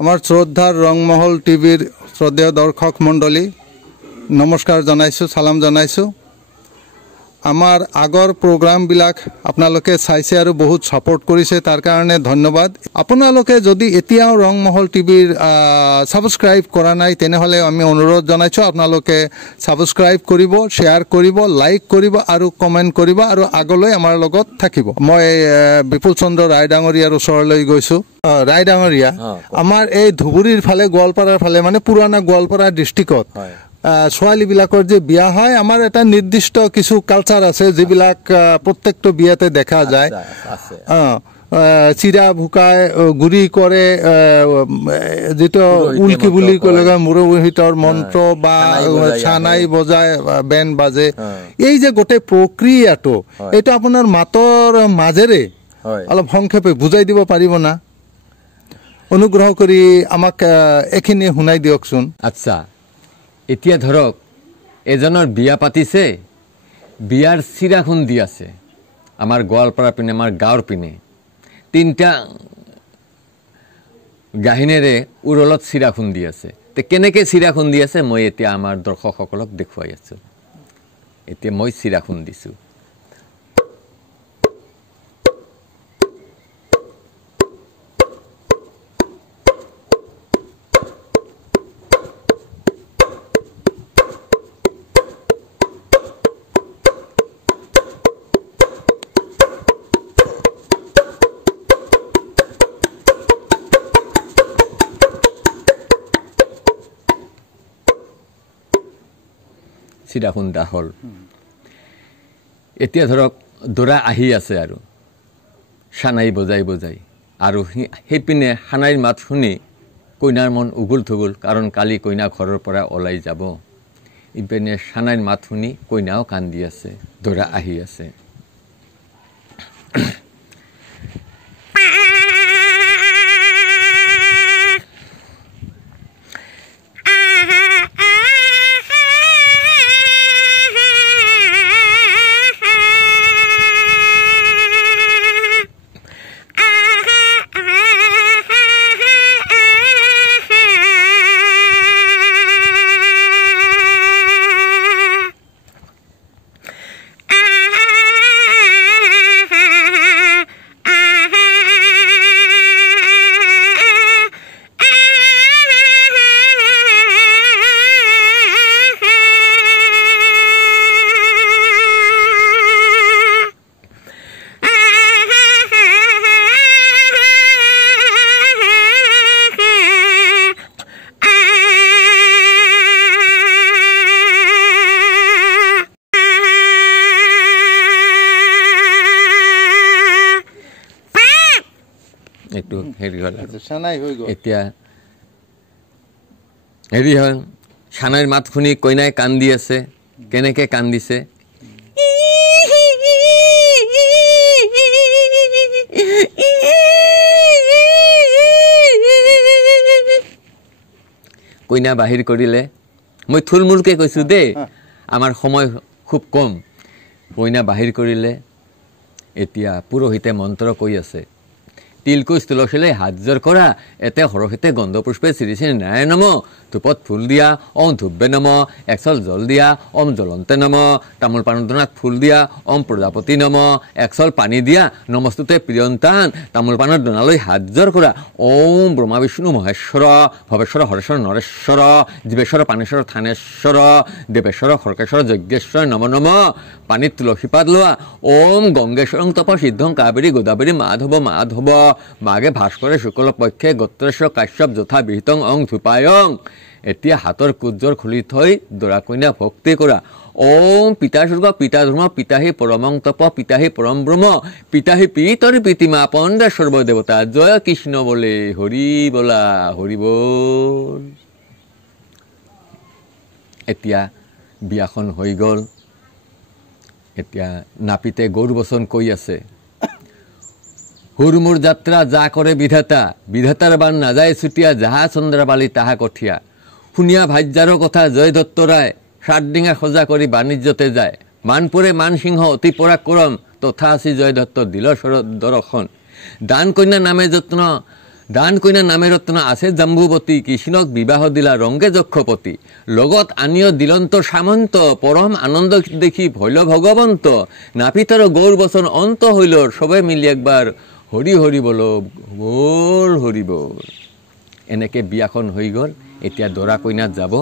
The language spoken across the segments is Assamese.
আমাৰ শ্ৰদ্ধাৰ ৰংমহল টিভিৰ শ্ৰদ্ধেয় দৰ্শক মণ্ডলী নমস্কাৰ জনাইছোঁ, সালাম জনাইছোঁ। আমাৰ আগৰ প্ৰগ্ৰামবিলাক আপোনালোকে চাইছে আৰু বহুত ছাপোৰ্ট কৰিছে, তাৰ কাৰণে ধন্যবাদ। আপোনালোকে যদি এতিয়াও ৰংমহল টিভিৰ ছাবস্ক্ৰাইব কৰা নাই তেনেহ'লে আমি অনুৰোধ জনাইছোঁ আপোনালোকে ছাবস্ক্ৰাইব কৰিব, শ্বেয়াৰ কৰিব, লাইক কৰিব আৰু কমেণ্ট কৰিব আৰু আগলৈ আমাৰ লগত থাকিব। মই বিপুল চন্দ্ৰ ৰায় ডাঙৰীয়াৰ ওচৰলৈ গৈছোঁ। ৰায় ডাঙৰীয়া, আমাৰ এই ধুবুৰীৰ ফালে গোৱালপাৰাৰ ফালে মানে পুৰণা গোৱালপাৰা ডিষ্ট্ৰিক্টত ছোৱালীবিলাকৰ যে বিয়া হয়, আমাৰ এটা নিৰ্দিষ্ট কিছু কালচাৰ আছে যিবিলাক প্ৰত্যেকটো বিয়াতে দেখা যায়। চিৰা ভুকাই গুৰি কৰে, যিটো উল্কি বুলি ক'লে মুৰহিতৰ মন্ত্ৰ বা চানাই বজাই বেণ্ড বাজে, এই যে গোটেই প্ৰক্ৰিয়াটো এইটো আপোনাৰ মাতৰ মাজেৰে অলপ সংক্ষেপে বুজাই দিব পাৰিব না? অনুগ্ৰহ কৰি আমাক এইখিনি শুনাই দিয়কচোন। আচ্ছা, এতিয়া ধৰক এজনৰ বিয়া পাতিছে, বিয়াৰ চিৰাখন দি আছে আমাৰ গোৱালপাৰা পিনে, আমাৰ গাঁৱৰ পিনে তিনিটা গাহিনেৰে উৰলত চিৰাখন দি আছে। তে কেনেকৈ চিৰাখন দি আছে মই এতিয়া আমাৰ দৰ্শকসকলক দেখুৱাই আছোঁ। এতিয়া মই চিৰাখন দিছোঁ। চিৰা খুন্দা হ'ল। এতিয়া ধৰক দৰা আহি আছে আৰু সানাই বজাই বজাই, আৰু সেইপিনে সানাইৰ মাত শুনি কইনাৰ মন উগুল থুগুল, কাৰণ কালি কইনা ঘৰৰ পৰা ওলাই যাব। ইপিনে সানাইৰ মাত শুনি কইনাও কান্দি আছে, দৰা আহি আছে। এতিয়া হেৰি হয়, সানাইৰ মাত শুনি কইনাই কান্দি আছে। কেনেকে কান্দিছে? কইনা বাহিৰ কৰিলে, মই থুলমূলকে কৈছোঁ দেই, আমাৰ সময় খুব কম। কইনা বাহিৰ কৰিলে, এতিয়া পুৰোহিতে মন্ত্ৰ কৈ আছে। তিলকুচ তুলসীলৈ হাত জোৰ কৰা, এতে সৰহিতে গন্ধ পুষ্পে শ্ৰী শ্ৰী নাৰায়ণ নম, ধূপত ফুল দিয়া ওম ধূপবে নম, একচল জল দিয়া ওম জ্বলন্তে নম, তামোল পাণত ফুল দিয়া ওম প্ৰজাপতি নম, একচল পানী দিয়া নমস্তুতে প্ৰিয়ন্তান, তামোল পাণৰ দনালৈ হাত জোৰ কৰা ওম ব্ৰহ্মা বিষ্ণু মহেশ্বৰ ভৱেশ্বৰ হৰেশ্বৰ নৰেশ্বৰ জীৱেশ্বৰ পানেশ্বৰ থানেশ্বৰ দেৱেশ্বৰ সৰ্কেশ্বৰ যজ্ঞেশ্বৰ নম নম, পানীত তুলসী পাত লোৱা ওম গংগেশ্বৰং তপ সিদ্ধং কাবেৰী গোদাবৰী মাধৱ মাধৱ, মাগে ভাস্কৰে শুক্ল পক্ষে গোত্ৰেশ্বৰ কাশ্যপ যথা বিহিতং অং ধূপায়ং। এতিয়া হাতৰ কুজৰ খুলি থৈ দৰা কইনা ভক্তি কৰা ওম পিতা স্বৰ্গ পিতা ধৰ্ম পিতাহি পৰমং তপ পিতাহি পৰম ব্ৰহ্ম পিতাহি পিতৰ পিতিমা পণ্ডা সৰ্বদেৱতা জয় কৃষ্ণ বোলে হৰি বলা হৰি বল। এতিয়া বিয়াখন হৈ গ'ল। এতিয়া নাপিতে গৌৰ বচন কৈ আছে, হুৰমুৰ যাত্ৰা যা কৰে বিধাতা, বিধাতাৰ বান নাযায় চুতীয়া, যাহা চন্দ্ৰাবালি তাহা কঠীয়া, শুনিয়া ভাজ্যাৰৰ কথা জয় দত্ত ৰায়, সাতডিঙা সজা কৰি বাণিজ্যতে যায়, মানপুৰে মানসিংহ অতি পৰাক্ৰম, তথা আছে জয় দত্ত দিলৰ দৰ্শন, দান কন্যা নামে যত্ন দান কইনা নামে রত্ন আছে জাম্বুবতী কৃষ্ণক বিবাহ দিলা রঙ্গে যক্ষপতি লগত আনিও দিলন্ত সামন্ত পরম আনন্দ দেখি ভৈল ভগবন্ত নাপিতর গৌর বচন অন্ত হইল সবে মিলি একবার হরি হরি বল বল হরি বল। এনেকে বিয়াখন হৈ গ'ল। এতিয়া দৰা কইনাত যাব।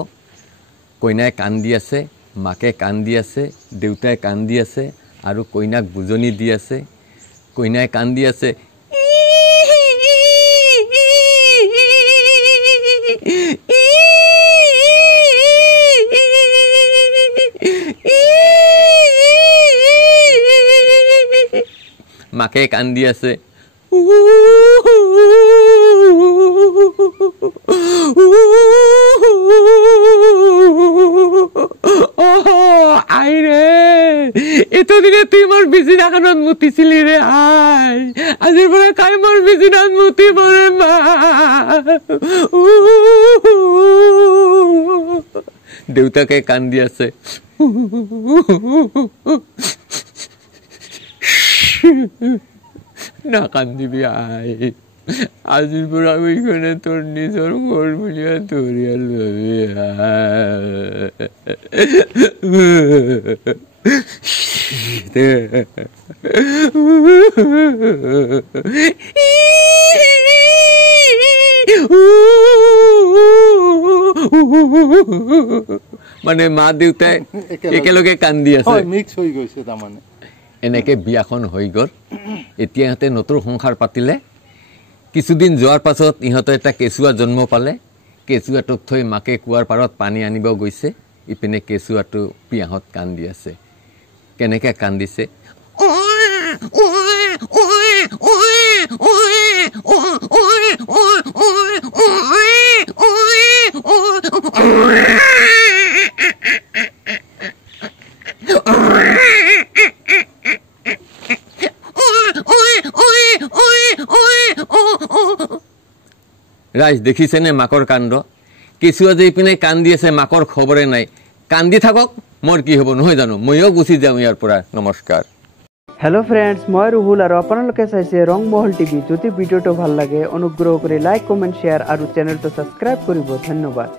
কইনাই কান্দি আছে, মাকে কান্দি আছে, দেউতাই কান্দি আছে আৰু কইনাক বুজনি দি আছে। কইনাই কান্দি আছে, মাকে কান্দি আছে, আইরে এতদিনে তুই মোর বিছনাখনত মুতিছিলি রে, আই আজিৰ পৰা কাই মোৰ বিছনাত মুতিব ৰে মা। দেউতাকে কান্দি আছে, না কান্দিবি আই, আজিৰ পৰা ওইখানে তোৰ নিজৰ ঘৰ বুলিয়া ধৰিয়াল মানে মা দেউতাই একেলগে কান্দি আছে, মিক্স হৈ গৈছে তাৰমানে। এনেকে বিয়াখন হৈ গ'ল। এতিয়া ইহঁতে নতুন সংসাৰ পাতিলে। কিছুদিন যোৱাৰ পাছত ইহঁতে এটা কেঁচুৱা জন্ম পালে। কেঁচুৱাটোক থৈ মাকে কুঁৱাৰ পাৰত পানী আনিব গৈছে। ইপিনে কেঁচুৱাটো পিয়াহত কান্দি আছে। কেনেকৈ কান্দিছে, ৰাইজ দেখিছেনে মাকৰ কাণ্ড? কেঁচুৱা যে ইপিনে কান্দি আছে, মাকৰ খবৰে নাই। কান্দি থাকক, মোৰ কি হ'ব নহয় জানো, ময়ো গুচি যাওঁ ইয়াৰ পৰা। নমস্কাৰ। हेलो फ्रेंड्स, मैं रुहुल और आपनालोके चाइছে रंगमहल टीवी। যদি ভিডিওটো ভাল লাগে অনুগ্রহ করে লাইক কমেন্ট শেয়ার আর চ্যানেলটো সাবস্ক্রাইব করিব। ধন্যবাদ।